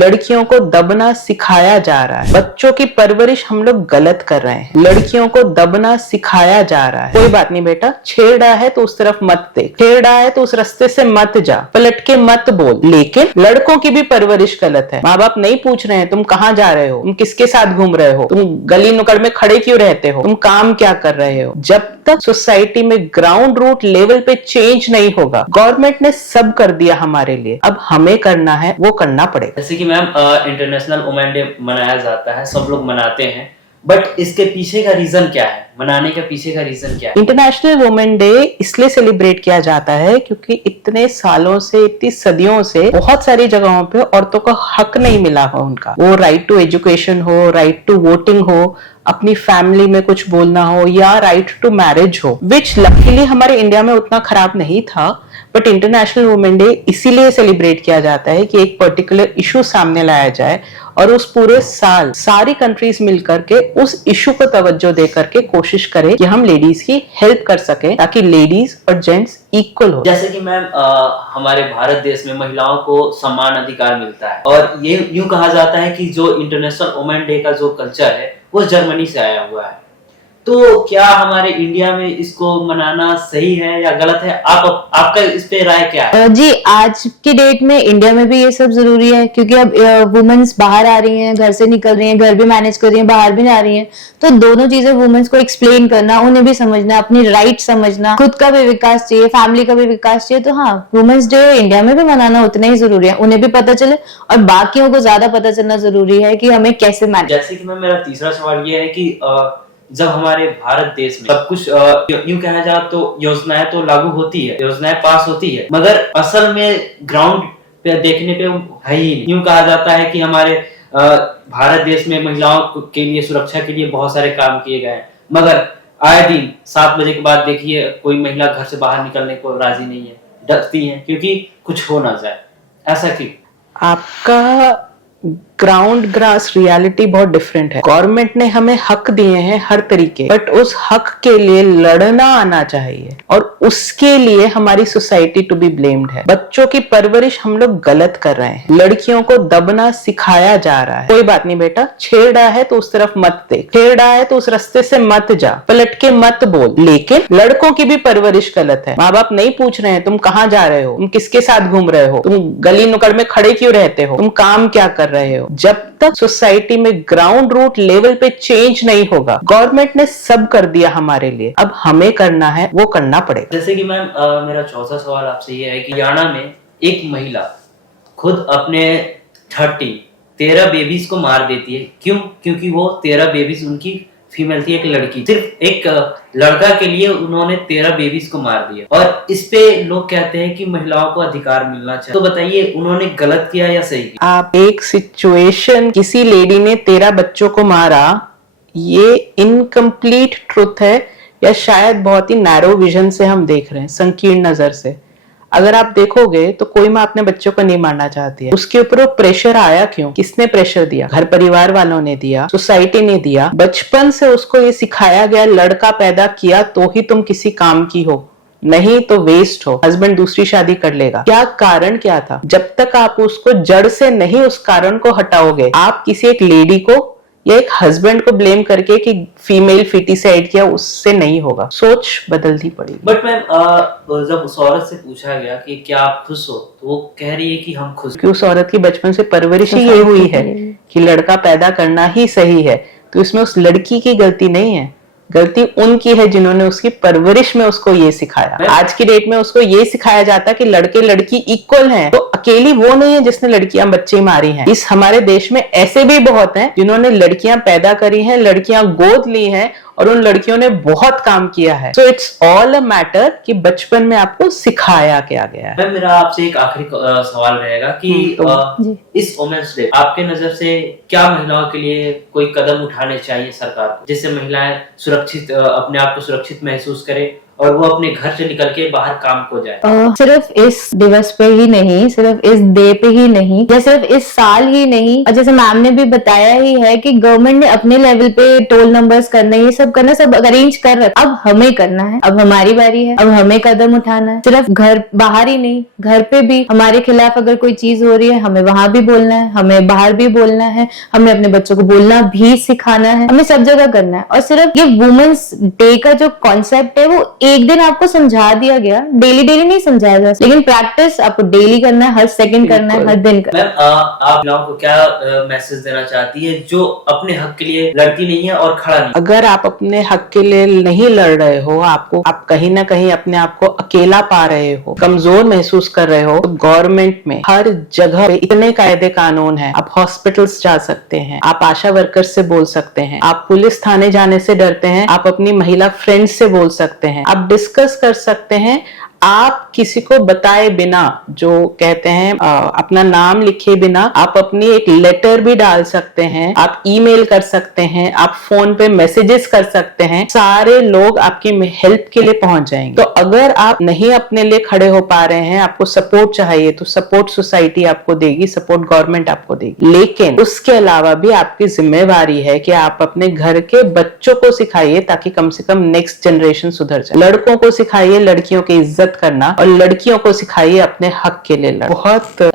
लड़कियों को दबना सिखाया जा रहा है। बच्चों की परवरिश हम लोग गलत कर रहे हैं। लड़कियों को दबना सिखाया जा रहा है। कोई बात नहीं बेटा, छेड़ रहा है तो उस तरफ मत देख, छेड़ रहा है तो उस रास्ते से मत जा, पलट के मत बोल। लेकिन लड़कों की भी परवरिश गलत है। माँ बाप नहीं पूछ रहे हैं तुम कहाँ जा रहे हो, तुम किसके साथ घूम रहे हो, तुम गली नुक्कड़ में खड़े क्यों रहते हो, तुम काम क्या कर रहे हो। जब तक सोसाइटी में ग्राउंड रूट लेवल पे चेंज नहीं होगा, गवर्नमेंट ने सब कर दिया हमारे लिए, अब हमें करना है, वो करना पड़ेगा। जैसे कि मैम इंटरनेशनल वुमेन डे मनाया जाता है, सब लोग मनाते हैं, बट इसके पीछे का रीजन क्या है? मनाने के पीछे का रीजन क्या है? इंटरनेशनल वुमेन डे इसलिए सेलिब्रेट किया जाता है क्योंकि इतने सालों से, इतनी सदियों से बहुत सारी जगहों पे औरतों को हक नहीं मिला हो उनका। वो राइट टू एजुकेशन हो, राइट टू वोटिंग हो, अपनी फैमिली में कुछ बोलना हो, या राइट टू मैरिज हो, विच लकीली हमारे इंडिया में उतना खराब नहीं था। बट इंटरनेशनल वुमेन डे इसीलिए सेलिब्रेट किया जाता है कि एक पर्टिकुलर इशू सामने लाया जाए और उस पूरे साल सारी कंट्रीज मिलकर के उस इशू को तवज्जो दे करके कोशिश करें कि हम लेडीज की हेल्प कर सकें, ताकि लेडीज और जेंट्स इक्वल हो। जैसे कि मैम हमारे भारत देश में महिलाओं को समान अधिकार मिलता है, और ये यूं कहा जाता है कि जो इंटरनेशनल वुमेन डे का जो कल्चर है वो जर्मनी से आया हुआ है। तो क्या हमारे इंडिया में इसको मनाना सही है या गलत है? आपका इस पे राय क्या है? जी, आज की डेट में इंडिया में भी ये सब जरूरी है, क्योंकि अब वुमेन्स बाहर आ रही हैं, घर से निकल रही हैं, घर भी मैनेज कर रही हैं, बाहर भी जा रही हैं। तो दोनों चीजें वुमेन्स को एक्सप्लेन करना, उन्हें भी समझना, अपनी राइट समझना, खुद का भी विकास चाहिए, फैमिली का भी विकास चाहिए। तो हाँ, वुमेन्स डे इंडिया में भी मनाना उतना ही जरूरी है, उन्हें भी पता चले और बाकियों को ज्यादा पता चलना जरूरी है कि हमें कैसे मैनेज। जैसे कि मैम मेरा तीसरा सवाल ये है कि जब हमारे भारत देश में सब कुछ यूं कहा जाए तो योजनाएं तो लागू होती है, योजनाएं पास होती है, मगर असल में ग्राउंड पे देखने पे है ही नहीं। यूं कहा जाता है कि हमारे भारत देश में महिलाओं के लिए, सुरक्षा के लिए बहुत सारे काम किए गए हैं, मगर आए दिन 7 बजे के बाद देखिए कोई महिला घर से बाहर निकलने को राजी नहीं है, डरती है क्योंकि कुछ हो ना जाए। ऐसा क्यों? आपका ग्राउंड ग्रास रियलिटी बहुत डिफरेंट है। गवर्नमेंट ने हमें हक दिए हैं हर तरीके, बट उस हक के लिए लड़ना आना चाहिए, और उसके लिए हमारी सोसाइटी टू बी ब्लेम्ड है। बच्चों की परवरिश हम लोग गलत कर रहे हैं। लड़कियों को दबना सिखाया जा रहा है। कोई बात नहीं बेटा, छेड़ रहा है तो उस तरफ मत देख, छेड़ रहा है तो उस रास्ते से मत जा, पलट के मत बोल। लेकिन लड़कों की भी परवरिश गलत है। माँ बाप नहीं पूछ रहे हैं तुम कहाँ जा रहे हो, तुम किसके साथ घूम रहे हो, तुम गली नुक्कड़ में खड़े क्यों रहते हो, तुम काम क्या कर रहे हो। जब तक सोसाइटी में ग्राउंड रूट लेवल पे चेंज नहीं होगा, गवर्नमेंट ने सब कर दिया हमारे लिए, अब हमें करना है, वो करना पड़ेगा। जैसे कि मैम मेरा चौथा सवाल आपसे ये है कि हरियाणा में एक महिला खुद अपने 13 बेबीज को मार देती है। क्यों? क्योंकि वो 13 बेबीज उनकी फीमेल थी, एक लड़की, सिर्फ एक लड़का के लिए उन्होंने 13 बेबीज को मार दिया, और इस पे लोग कहते हैं कि महिलाओं को अधिकार मिलना चाहिए। तो बताइए, उन्होंने गलत किया या सही किया? आप एक सिचुएशन, किसी लेडी ने 13 बच्चों को मारा, ये इनकम्प्लीट ट्रुथ है, या शायद बहुत ही नैरो विजन से हम देख रहे हैं, संकीर्ण नजर से। अगर आप देखोगे तो कोई माँ अपने बच्चों को नहीं मारना चाहती है। उसके ऊपर वो प्रेशर आया क्यों? किसने प्रेशर दिया? घर परिवार वालों ने दिया, सोसाइटी ने दिया। बचपन से उसको ये सिखाया गया, लड़का पैदा किया तो ही तुम किसी काम की हो, नहीं तो वेस्ट हो, हस्बैंड दूसरी शादी कर लेगा। क्या कारण क्या था? जब तक आप उसको जड़ से नहीं उस कारण को हटाओगे, आप किसी एक लेडी को या एक हस्बैंड को ब्लेम करके कि फीमेल फिटिसाइड किया, उससे नहीं होगा। सोच बदलनी पड़ेगी। बट मैम जब उस औरत से पूछा गया कि क्या आप खुश हो, तो वो कह रही है कि हम खुश। क्योंकि उस औरत की बचपन से परवरिश ही ये हुई है कि लड़का पैदा करना ही सही है, तो इसमें उस लड़की की गलती नहीं है, गलती उनकी है जिन्होंने उसकी परवरिश में उसको ये सिखाया। आज की डेट में उसको ये सिखाया जाता है कि लड़के लड़की इक्वल हैं, तो अकेली वो नहीं है जिसने लड़कियां बच्चे मारी हैं। इस हमारे देश में ऐसे भी बहुत हैं जिन्होंने लड़कियां पैदा करी हैं, लड़कियां गोद ली हैं, और उन लड़कियों ने बहुत काम किया है। So it's all a matter कि बचपन में आपको सिखाया क्या गया है। मेरा आपसे एक आखिरी सवाल रहेगा कि इस वुमेन्स डे आपके नजर से क्या महिलाओं के लिए कोई कदम उठाने चाहिए सरकार को, जिससे महिलाएं सुरक्षित, अपने आप को सुरक्षित महसूस करें और वो अपने घर से निकल के बाहर काम को जाए। सिर्फ इस दिवस पे ही नहीं, सिर्फ इस डे पे ही नहीं, या सिर्फ इस साल ही नहीं, और जैसे मैम ने भी बताया ही है कि गवर्नमेंट ने अपने लेवल पे टोल नंबर्स करना, ये सब करना, सब अरेंज कर रखा। अब हमें करना है, अब हमारी बारी है, अब हमें कदम उठाना है। सिर्फ घर बाहर ही नहीं, घर पे भी हमारे खिलाफ अगर कोई चीज हो रही है, हमें वहां भी बोलना है, हमें बाहर भी बोलना है, हमें अपने बच्चों को बोलना भी सिखाना है, हमें सब जगह करना है। और सिर्फ ये वुमेन्स डे का जो कॉन्सेप्ट है वो एक दिन आपको समझा दिया गया, डेली डेली नहीं समझाया जा सकता, लेकिन प्रैक्टिस आपको डेली करना है, हर सेकंड करना है, हर दिन करना है। मैम आप लोगों को क्या मैसेज देना चाहती है जो अपने हक के लिए लड़ती नहीं है और खड़ा नहीं? अगर आप अपने हक के लिए नहीं लड़ रहे हो, आप कहीं ना कहीं अपने आप को अकेला पा रहे हो, कमजोर महसूस कर रहे हो, तो गवर्नमेंट में हर जगह पे इतने कायदे कानून हैं। आप हॉस्पिटल्स जा सकते हैं, आप आशा वर्कर्स से बोल सकते हैं, आप पुलिस थाने जाने से डरते हैं, आप अपनी महिला फ्रेंड्स से बोल सकते हैं, आप डिस्कस कर सकते हैं, आप किसी को बताए बिना, जो कहते हैं अपना नाम लिखे बिना, आप अपनी एक लेटर भी डाल सकते हैं, आप ईमेल कर सकते हैं, आप फोन पे मैसेजेस कर सकते हैं, सारे लोग आपकी हेल्प के लिए पहुंच जाएंगे। तो अगर आप नहीं अपने लिए खड़े हो पा रहे हैं, आपको सपोर्ट चाहिए, तो सपोर्ट सोसाइटी आपको देगी, सपोर्ट गवर्नमेंट आपको देगी। लेकिन उसके अलावा भी आपकी जिम्मेवारी है कि आप अपने घर के बच्चों को सिखाइए, ताकि कम से कम नेक्स्ट जनरेशन सुधर जाए। लड़कों को सिखाइए लड़कियों की इज्जत करना, और लड़कियों को सिखाइए अपने हक के लिए लड़ना। बहुत